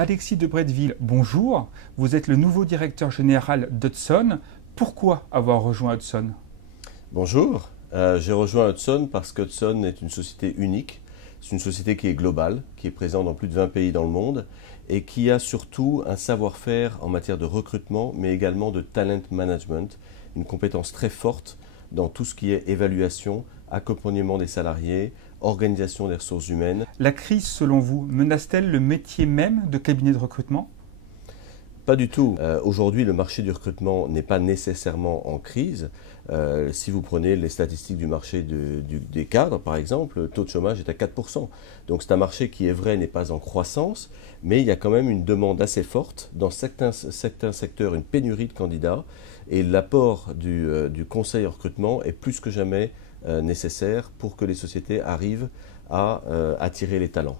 Alexis de Bretteville, bonjour. Vous êtes le nouveau directeur général d'Hudson. Pourquoi avoir rejoint Hudson? Bonjour, j'ai rejoint Hudson parce qu'Hudson est une société unique. C'est une société qui est globale, qui est présente dans plus de 20 pays dans le monde et qui a surtout un savoir-faire en matière de recrutement, mais également de talent management, une compétence très forte dans tout ce qui est évaluation, accompagnement des salariés, organisation des ressources humaines. La crise, selon vous, menace-t-elle le métier même de cabinet de recrutement? Pas du tout. Aujourd'hui, le marché du recrutement n'est pas nécessairement en crise. Si vous prenez les statistiques du marché des cadres, par exemple, le taux de chômage est à 4%. Donc c'est un marché qui, est vrai, n'est pas en croissance, mais il y a quand même une demande assez forte. Dans certains secteurs, une pénurie de candidats. Et l'apport du conseil en recrutement est plus que jamais nécessaire pour que les sociétés arrivent à attirer les talents.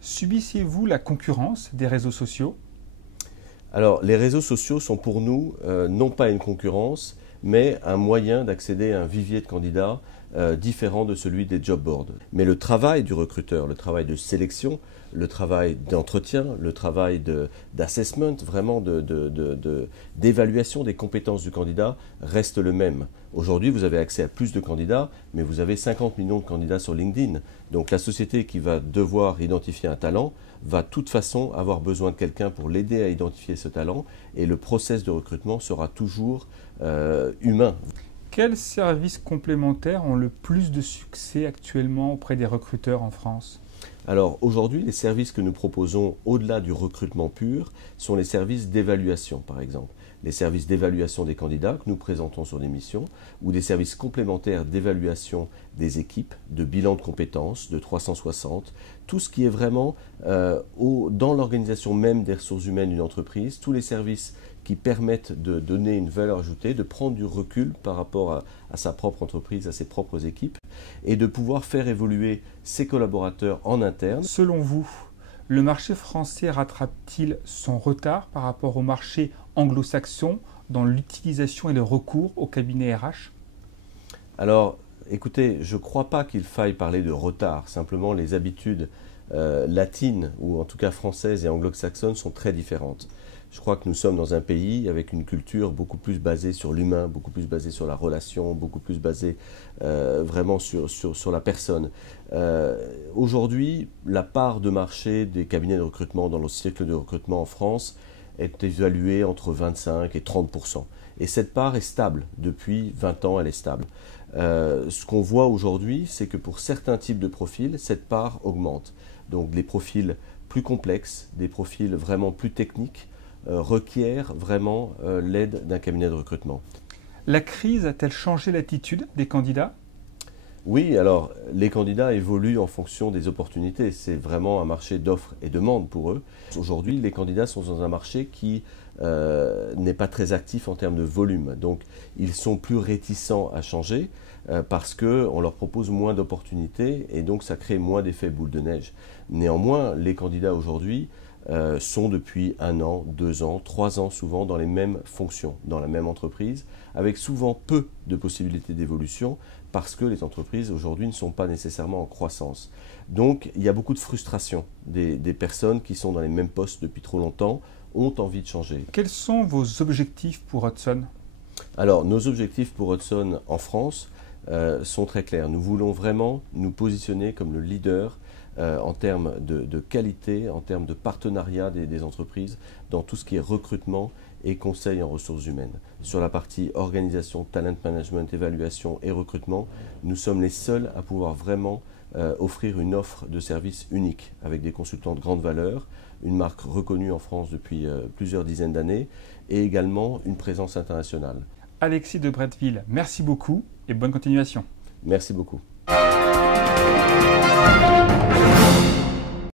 Subissez-vous la concurrence des réseaux sociaux? Alors, les réseaux sociaux sont pour nous non pas une concurrence, mais un moyen d'accéder à un vivier de candidats différent de celui des job boards. Mais le travail du recruteur, le travail de sélection, le travail d'entretien, le travail d'assessment, vraiment d'évaluation des compétences du candidat reste le même. Aujourd'hui, vous avez accès à plus de candidats, mais vous avez 50 millions de candidats sur LinkedIn. Donc la société qui va devoir identifier un talent va de toute façon avoir besoin de quelqu'un pour l'aider à identifier ce talent et le process de recrutement sera toujours humain. Quels services complémentaires ont le plus de succès actuellement auprès des recruteurs en France? Alors aujourd'hui, les services que nous proposons au-delà du recrutement pur sont les services d'évaluation par exemple. Les services d'évaluation des candidats que nous présentons sur des missions ou des services complémentaires d'évaluation des équipes, de bilan de compétences, de 360, tout ce qui est vraiment dans l'organisation même des ressources humaines d'une entreprise, tous les services qui permettent de donner une valeur ajoutée, de prendre du recul par rapport à sa propre entreprise, à ses propres équipes et de pouvoir faire évoluer ses collaborateurs en interne. Selon vous, le marché français rattrape-t-il son retard par rapport au marché anglo-saxon dans l'utilisation et le recours au cabinet RH? Alors, écoutez, je ne crois pas qu'il faille parler de retard. Simplement, les habitudes latines, ou en tout cas françaises et anglo-saxonnes, sont très différentes. Je crois que nous sommes dans un pays avec une culture beaucoup plus basée sur l'humain, beaucoup plus basée sur la relation, beaucoup plus basée vraiment sur la personne. Aujourd'hui, la part de marché des cabinets de recrutement dans le cycle de recrutement en France est évaluée entre 25 et 30%. Et cette part est stable. Depuis 20 ans, elle est stable. Ce qu'on voit aujourd'hui, c'est que pour certains types de profils, cette part augmente. Donc les profils plus complexes, des profils vraiment plus techniques, requiert vraiment l'aide d'un cabinet de recrutement. La crise a-t-elle changé l'attitude des candidats? Oui, alors les candidats évoluent en fonction des opportunités. C'est vraiment un marché d'offres et demandes pour eux. Aujourd'hui, les candidats sont dans un marché qui n'est pas très actif en termes de volume. Donc, ils sont plus réticents à changer parce qu'on leur propose moins d'opportunités et donc ça crée moins d'effet boule de neige. Néanmoins, les candidats aujourd'hui sont depuis 1 an, 2 ans, 3 ans souvent dans les mêmes fonctions, dans la même entreprise, avec souvent peu de possibilités d'évolution parce que les entreprises aujourd'hui ne sont pas nécessairement en croissance. Donc il y a beaucoup de frustration des personnes qui sont dans les mêmes postes depuis trop longtemps, ont envie de changer. Quels sont vos objectifs pour Hudson? Alors nos objectifs pour Hudson en France sont très clairs. Nous voulons vraiment nous positionner comme le leader en termes de qualité, en termes de partenariat des entreprises, dans tout ce qui est recrutement et conseil en ressources humaines. Sur la partie organisation, talent management, évaluation et recrutement, nous sommes les seuls à pouvoir vraiment offrir une offre de service unique avec des consultants de grande valeur, une marque reconnue en France depuis plusieurs dizaines d'années et également une présence internationale. Alexis de Bretteville, merci beaucoup et bonne continuation. Merci beaucoup.